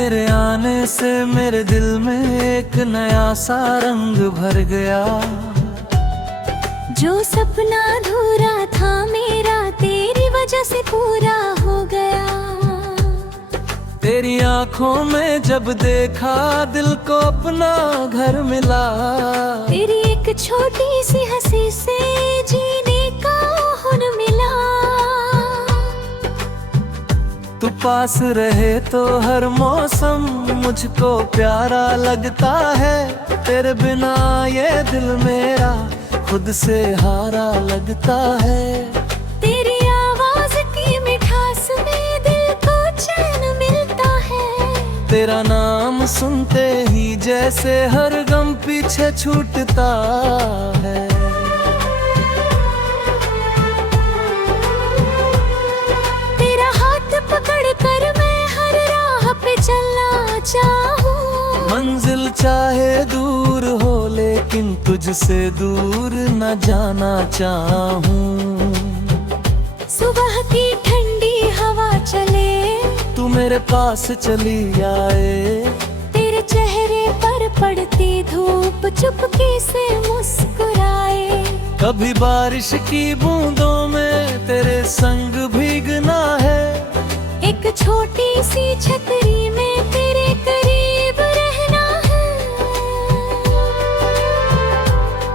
तेरे आने से मेरे दिल में एक नया सा रंग भर गया। जो सपना अधूरा था मेरा तेरी वजह से पूरा हो गया। तेरी आंखों में जब देखा दिल को अपना घर मिला। तेरी एक छोटी सी हंसी से जीने का हुन मिला। तू पास रहे तो हर मौसम मुझको प्यारा लगता है। तेरे बिना ये दिल मेरा खुद से हारा लगता है। तेरी आवाज की मिठास में दिल को चैन मिलता है। तेरा नाम सुनते ही जैसे हर गम पीछे छूटता है। पकड़ कर मैं हर राह पे चलना चाहूं। मंजिल चाहे दूर हो लेकिन तुझसे दूर न जाना चाहूं। सुबह की ठंडी हवा चले तू मेरे पास चली आए। तेरे चेहरे पर पड़ती धूप चुपके से मुस्कुराए। कभी बारिश की बूंदों में तेरे संग भीगना है। एक छोटी सी छतरी में तेरे करीब रहना है।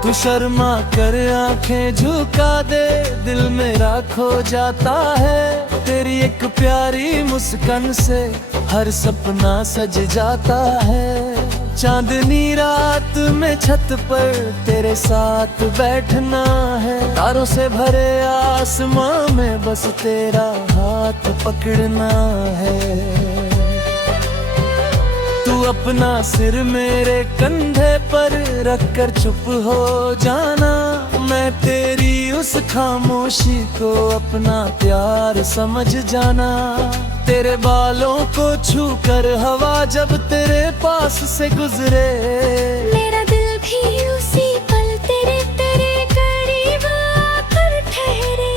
तू शर्मा कर आंखें झुका दे दिल मेरा खो जाता है। तेरी एक प्यारी मुस्कान से हर सपना सज जाता है। चांदनी रात में छत पर तेरे साथ बैठना है। तारों से भरे आसमां में बस तेरा हाथ पकड़ना है। तू अपना सिर मेरे कंधे पर रखकर चुप हो जाना। मैं तेरी उस खामोशी को अपना प्यार समझ जाना। तेरे बालों को छू कर हवा जब तेरे पास से गुजरे। मेरा दिल भी उसी पल तेरे तेरे करीब आकर ठहरे।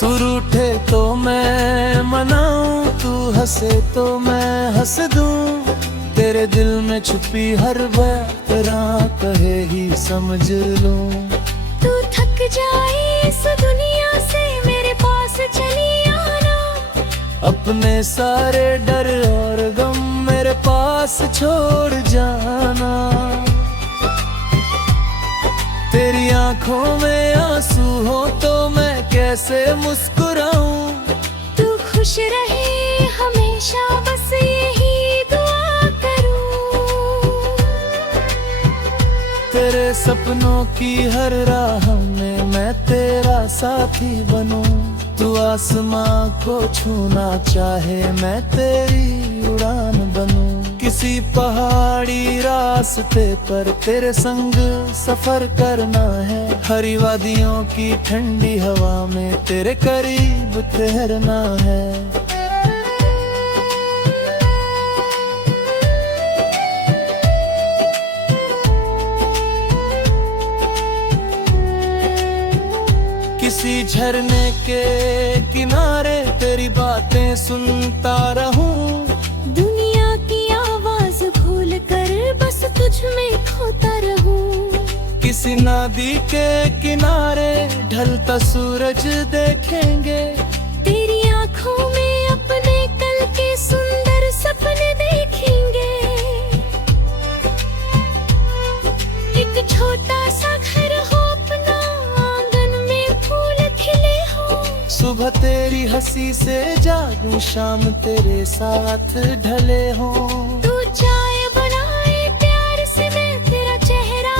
तू रूठे तो मैं मनाऊं, तू हंसे तो मैं हंस दूं। तेरे दिल में छुपी हर बात रात कहे ही समझ लूं। तू थक जाए इस दुनिया से मेरे पास चली आना। अपने सारे डर और गम मेरे पास छोड़ जाना। तेरी आंखों में आंसू हो तो मैं कैसे मुस्कुराऊं। तू खुश रहे हमेशा बस यही दुआ करूं। तेरे सपनों की हर राह में मैं तेरा साथी बनूं। तू आसमां को छूना चाहे मैं तेरी उड़ान बनूं। किसी पहाड़ी रास्ते पर तेरे संग सफर करना है। हरी वादियों की ठंडी हवा में तेरे करीब ठहरना है। किसी झरने के किनारे तेरी बातें सुनता रहूं। दुनिया की आवाज भूल कर बस तुझ में खोता रहूं। किसी नदी के किनारे ढलता सूरज देखेंगे। तेरी आंखों में अपने कल के सुंदर सपने देखेंगे। एक छोटा सा घर हो अपना, आंगन में फूल खिले हो। सुबह तेरी हंसी से जागूं, शाम तेरे साथ ढले हो। तू चाय बनाए प्यार से मैं तेरा चेहरा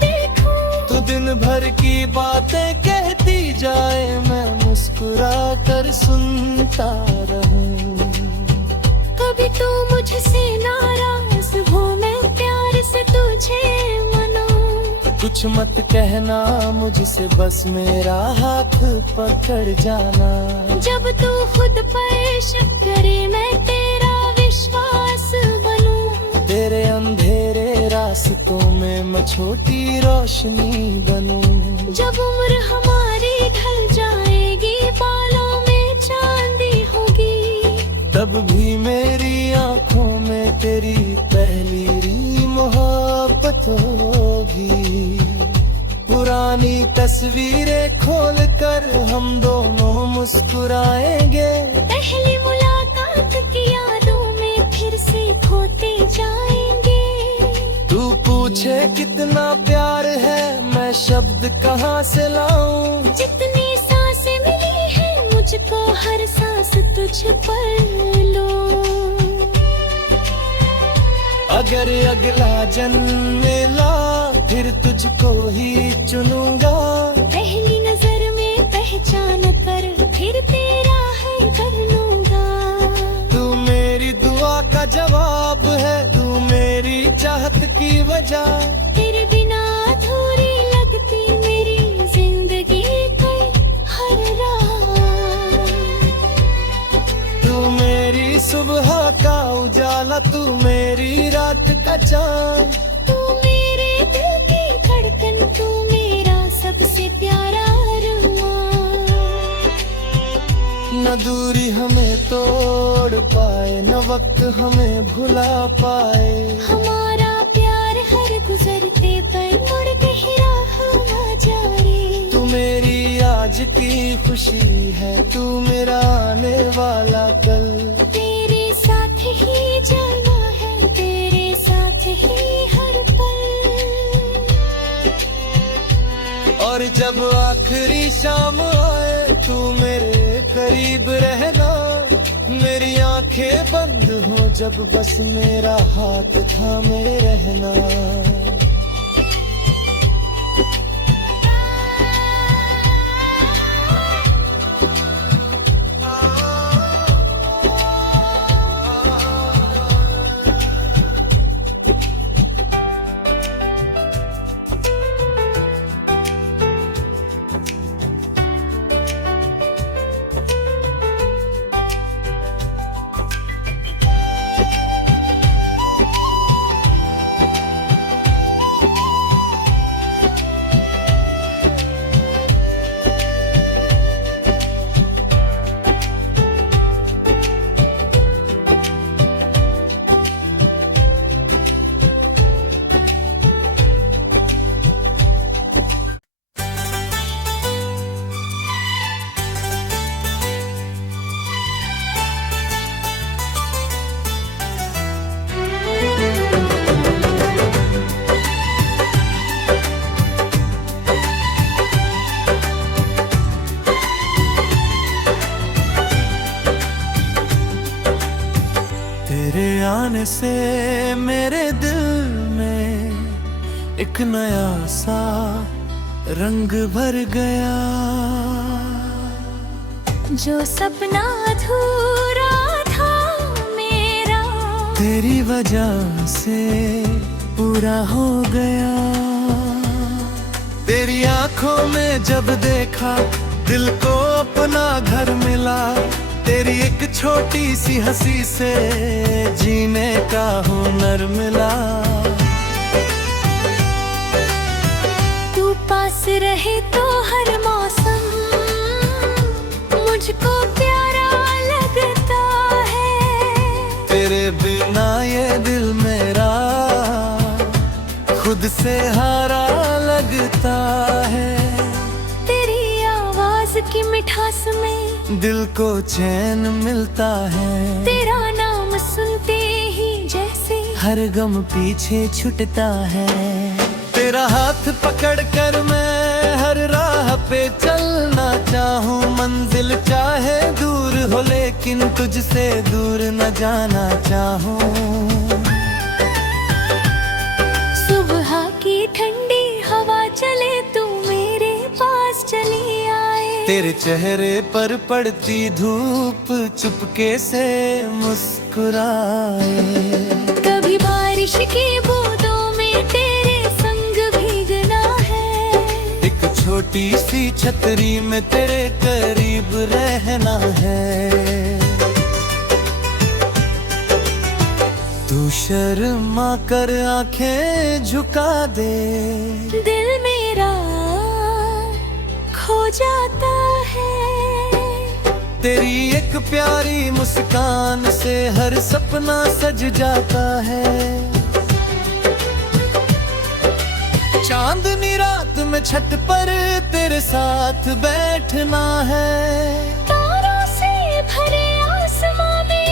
देखूं। तू दिन भर की बातें कहती जाए मैं मुस्कुरा कर सुनता रहूं। कभी तू मुझसे नाराज हो मैं प्यार से तुझे मनाऊं। कुछ मत कहना मुझसे बस मेरा हाथ पकड़ जाना। जब तू खुद पर शक करे मैं तेरा विश्वास बनूं। तेरे अंधेरे रास्तों में मैं छोटी रोशनी बनूं। जब उम्र हमारी ढल जाएगी बालों में चांदी होगी। तब अब भी मेरी आंखों में तेरी पहली मोहब्बत होगी। पुरानी तस्वीरें खोल कर हम दोनों मुस्कुराएंगे। पहली मुलाकात की यादों में फिर से खोते जाएंगे। तू पूछे कितना प्यार है, मैं शब्द कहाँ से लाऊं। जितनी सांसें मिली है मुझको, हर सांस तुझ पर लो। अगर अगला जन्म मिला फिर तुझको ही चुनूंगा। पहली नजर में पहचान कर फिर तेरा है कर लूंगा। तू मेरी दुआ का जवाब है, तू मेरी चाहत की वजह। तेरे बिना अधूरी लगती मेरी जिंदगी की हर रात। तू मेरी सुबह का उजाला, तू मेरी रात का चाँद। तू मेरे दिल की धड़कन, तू मेरा सबसे प्यारा अरमान। न दूरी हमें तोड़ पाए, न वक्त हमें भुला पाए। हमारा प्यार हर गुजरते पर मुड़ के ही राह ना जाए। तू मेरी आज की खुशी है, तू मेरा आने वाला कल। तेरे साथ ही जाना है, तेरे साथ ही हर पल। और जब आखिरी शाम आए तू मेरे करीब रहना। मेरी आंखें बंद हो जब बस मेरा हाथ थामे रहना। तेरे आने से मेरे दिल में एक नया सा रंग भर गया। जो सपना अधूरा था मेरा, तेरी वजह से पूरा हो गया। तेरी आंखों में जब देखा दिल को अपना घर मिला। तेरी एक छोटी सी हंसी से जीने का हुनर मिला। तू पास रहे तो हर मौसम मुझको प्यारा लगता है। तेरे बिना ये दिल मेरा खुद से हारा लगता है। तेरी आवाज की मिठास में दिल को चैन मिलता है। तेरा नाम सुनते ही जैसे हर गम पीछे छूटता है। तेरा हाथ पकड़ कर मैं हर राह पे चलना चाहूँ। मंजिल चाहे दूर हो लेकिन तुझसे दूर न जाना चाहूँ। सुबह की ठंडी हवा चले तू मेरे पास चली आए। तेरे चेहरे पर पड़ती धूप चुपके से मुस्कुराए। कभी बारिश की बूंदों में तेरे संग भीगना है। एक छोटी सी छतरी में तेरे करीब रहना है। तू शर्मा कर आंखें झुका दे। दिल मेरा खो जाता है। तेरी एक प्यारी मुस्कान से हर सपना सज जाता है। चांदनी रात में छत पर तेरे साथ बैठना है। तारों से भरे आसमां में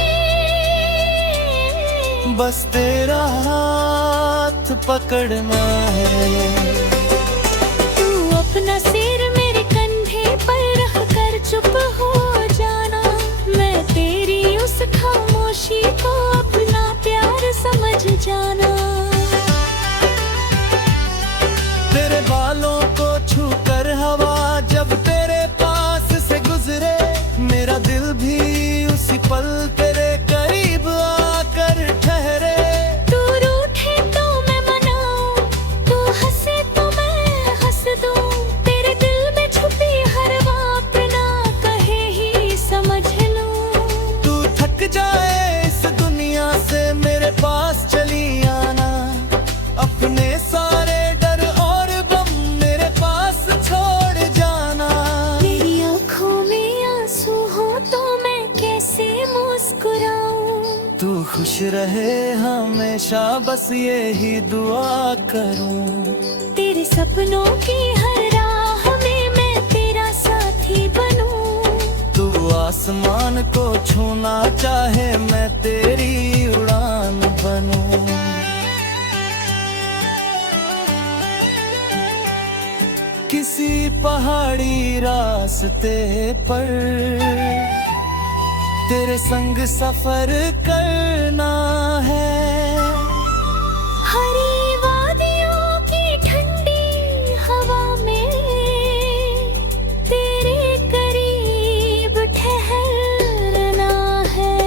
बस तेरा हाथ पकड़ना है। तू अपना सिर मेरे कंधे पर रख कर चुप हो जाना। मैं तेरी उस खामोशी को अपना प्यार समझ जाना। तेरे बालों को छू कर हवा जब तेरे पास से गुजरे, मेरा दिल भी उसी पल तेरे करीब आकर ठहरे। तू रूठे तो मैं मनाऊं, तू हंसे तो मैं हंस दूं। तेरे दिल में छुपी हर बात ना कहे ही समझ लूं। तू थक जाए इस दुनिया से मेरे पास चली आना। अपने सारे डर और गम मेरे पास छोड़ जाना। तेरी आंखों में आंसू हो तो मैं कैसे मुस्कुराऊं। तू खुश रहे हमेशा बस यही दुआ करूं। तेरे सपनों की हर राह में मैं तेरा साथी बनूं। तू आसमान को छूना चाहे मैं तेरी उड़ान बनूं। किसी पहाड़ी रास्ते पर तेरे संग सफर करना है। हरी वादियों की ठंडी हवा में तेरे करीब ठहरना है।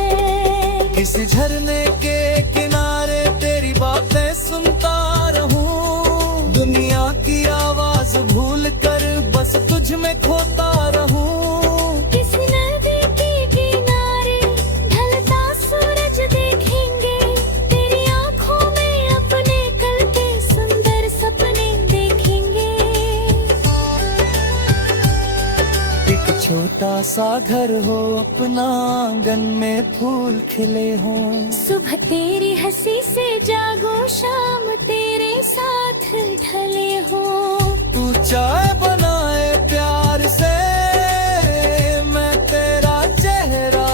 किसी झरने के किनारे तेरी बातें सुनता रहूं। दुनिया की आवाज भूल कर बस तुझ में खोता रहूं। किस नदी के किनारे ढलता सूरज देखेंगे। तेरी आंखों में अपने कल के सुंदर सपने देखेंगे। एक छोटा सा घर हो अपना, आंगन में फूल खिले हों। सुबह तेरी हंसी से जागो, शाम तेरे साथ ढले हो। तू चाय बनाए प्यार से मैं तेरा चेहरा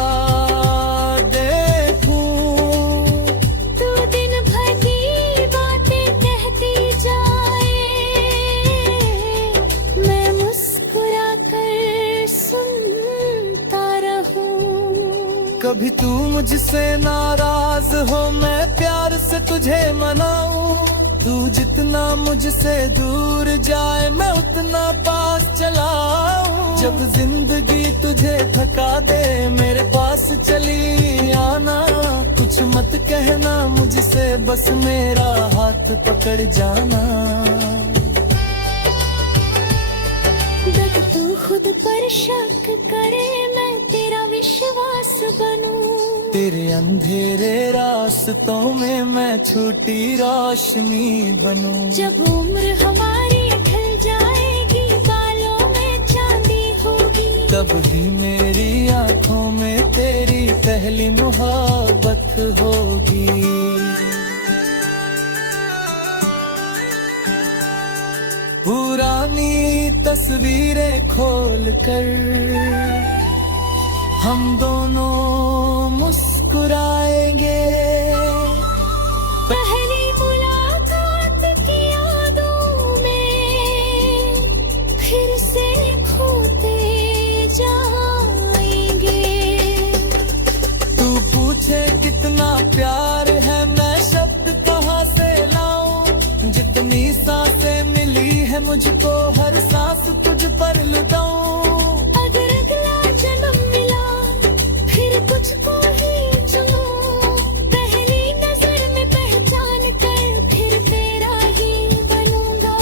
देखूं। तू दिन भर की बातें कहती जाए, मैं मुस्कुरा कर सुनता रहूं। कभी तू मुझसे नाराज हो मैं प्यार से तुझे मनाऊं। तू जितना मुझसे दूर जाए मैं उतना पास चलाऊं। जब जिंदगी तुझे थका दे मेरे पास चली आना। कुछ मत कहना मुझसे बस मेरा हाथ पकड़ जाना। जब तू खुद पर शक करे मैं तेरा विश्वास बनूं। तेरे अंधेरे रास्तों में मैं छोटी रोशनी बनूं। जब उम्र हमारी ढल जाएगी, बालों में चांदी होगी। तब भी मेरी आंखों में तेरी पहली मोहब्बत होगी। पुरानी तस्वीरें खोल कर हम दोनों मुस्कुराएंगे। पहली मुलाकात की यादों में फिर से खोते जाएंगे। तू पूछे कितना प्यार है मैं शब्द कहाँ से लाऊं। जितनी सांसें मिली है मुझको हर सांस तुझ पर लुटाऊं। अगर अगला जन्म मिला फिर कुछ को ही चुनूं। पहली नजर में पहचान कर फिर तेरा ही बनूंगा।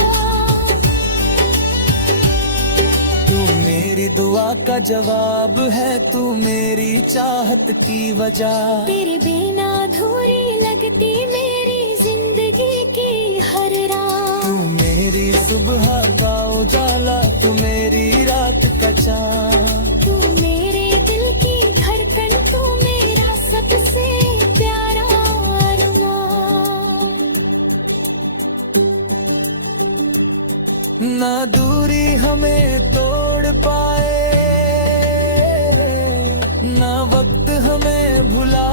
तू मेरी दुआ का जवाब है, तू मेरी चाहत की वजह। तेरे बिना अधूरी लगती मेरी जिंदगी की हर रात। तू मेरी सुबह का उजाला, तू मेरी रात का चाँद। तू मेरे दिल ना दूरी हमें तोड़ पाए, ना वक्त हमें भुला